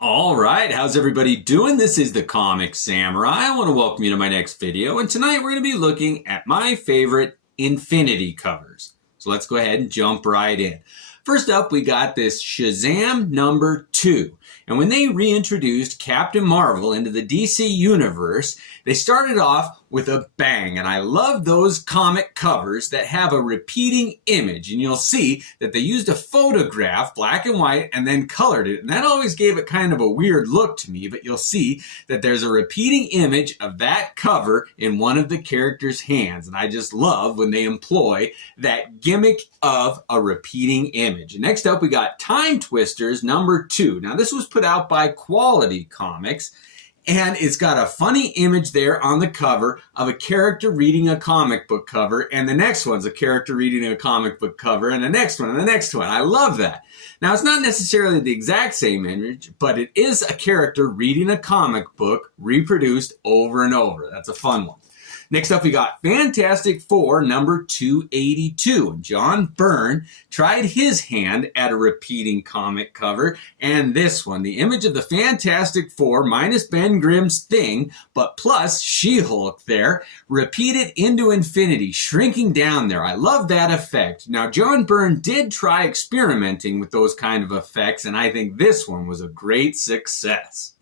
All right, how's everybody doing? This is the Comic Samurai. I want to welcome you to my next video, and tonight we're going to be looking at my favorite Infinity covers. So let's go ahead and jump right in. First up, we got this Shazam #2. And when they reintroduced Captain Marvel into the DC universe, they started off with a bang. And I love those comic covers that have a repeating image. And you'll see that they used a photograph, black and white, and then colored it. And that always gave it kind of a weird look to me. But you'll see that there's a repeating image of that cover in one of the characters' hands. And I just love when they employ that gimmick of a repeating image. Next up, we got Time Twisters #2. Now, this was put out by Quality Comics, and it's got a funny image there on the cover of a character reading a comic book cover, and the next one's a character reading a comic book cover, and the next one, and the next one. I love that. Now, it's not necessarily the exact same image, but it is a character reading a comic book reproduced over and over. That's a fun one. Next up, we got Fantastic Four #282. John Byrne tried his hand at a repeating comic cover, and this one, the image of the Fantastic Four minus Ben Grimm's Thing, but plus She-Hulk there, repeated into infinity, shrinking down there. I love that effect. Now, John Byrne did try experimenting with those kind of effects, and I think this one was a great success.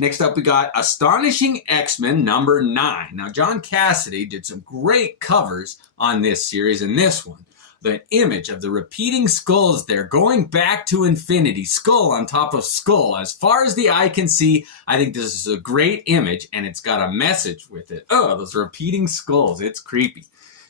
Next up, we got Astonishing XMen #9. Now, John Cassidy did some great covers on this series, and this one, the image of the repeating skulls there, going back to infinity, skull on top of skull. As far as the eye can see, I think this is a great image, and it's got a message with it. Oh, those repeating skulls, it's creepy.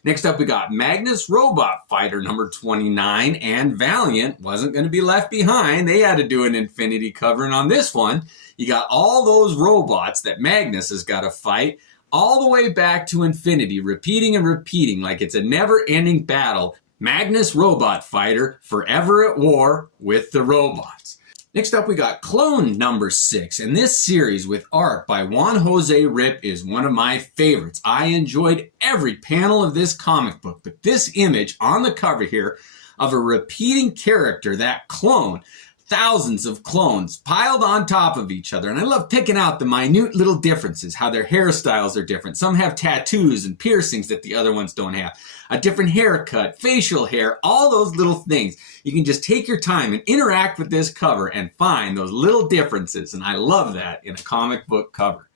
Next up, we got Magnus Robot Fighter #29, and Valiant wasn't going to be left behind. They had to do an infinity cover, and on this one, you got all those robots that Magnus has got to fight all the way back to infinity, repeating and repeating like it's a never-ending battle. Magnus Robot Fighter, forever at war with the robots. Next up, we got Clone #6, and this series with art by Juan Jose Rip is one of my favorites. I enjoyed every panel of this comic book, but this image on the cover here of a repeating character, that clone, thousands of clones piled on top of each other. And I love picking out the minute little differences, how their hairstyles are different. Some have tattoos and piercings that the other ones don't have. A different haircut, facial hair, all those little things. You can just take your time and interact with this cover and find those little differences. And I love that in a comic book cover.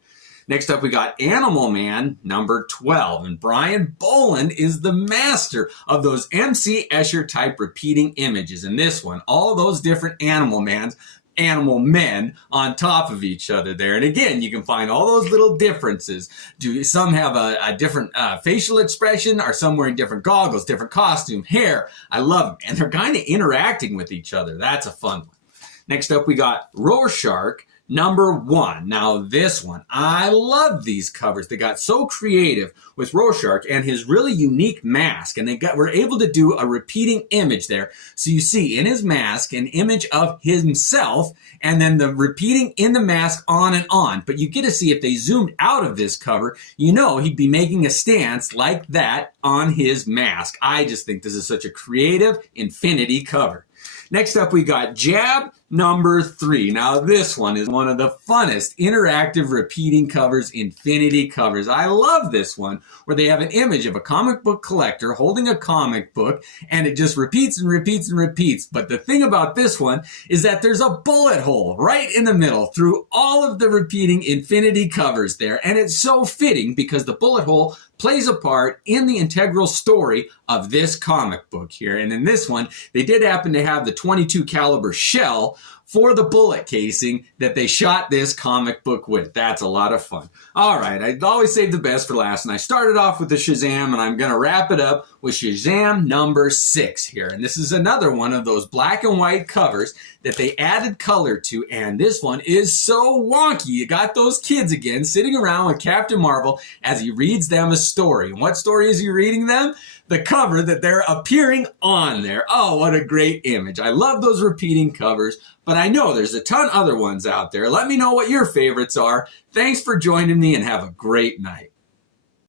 Next up, we got Animal Man #12, and Brian Boland is the master of those MC Escher type repeating images. In this one, all those different animal men on top of each other there. And again, you can find all those little differences. Some have a different facial expression, or some wearing different goggles, different costume, hair. I love them. And they're kind of interacting with each other. That's a fun one. Next up, we got Rorschach #1. Now this one, I love these covers. They got so creative with Rorschach and his really unique mask, and were able to do a repeating image there. So you see in his mask an image of himself, and then the repeating in the mask on and on. But you get to see, if they zoomed out of this cover, you know he'd be making a stance like that on his mask. I just think this is such a creative infinity cover. Next up, we got Jab #3. Now, this one is one of the funnest interactive repeating covers, infinity covers. I love this one, where they have an image of a comic book collector holding a comic book, and it just repeats and repeats and repeats. But the thing about this one is that there's a bullet hole right in the middle through all of the repeating infinity covers there. And it's so fitting because the bullet hole plays a part in the integral story of this comic book here. And in this one, they did happen to have the .22 caliber shell for the bullet casing that they shot this comic book with. That's a lot of fun. All right, I always save the best for last, and I started off with the Shazam, and I'm going to wrap it up with Shazam #6 here. And this is another one of those black and white covers that they added color to, and this one is so wonky. You got those kids again sitting around with Captain Marvel as he reads them a story. And what story is he reading them? The cover that they're appearing on there. Oh, what a great image. I love those repeating covers, but I know there's a ton other ones out there. Let me know what your favorites are. Thanks for joining me, and have a great night.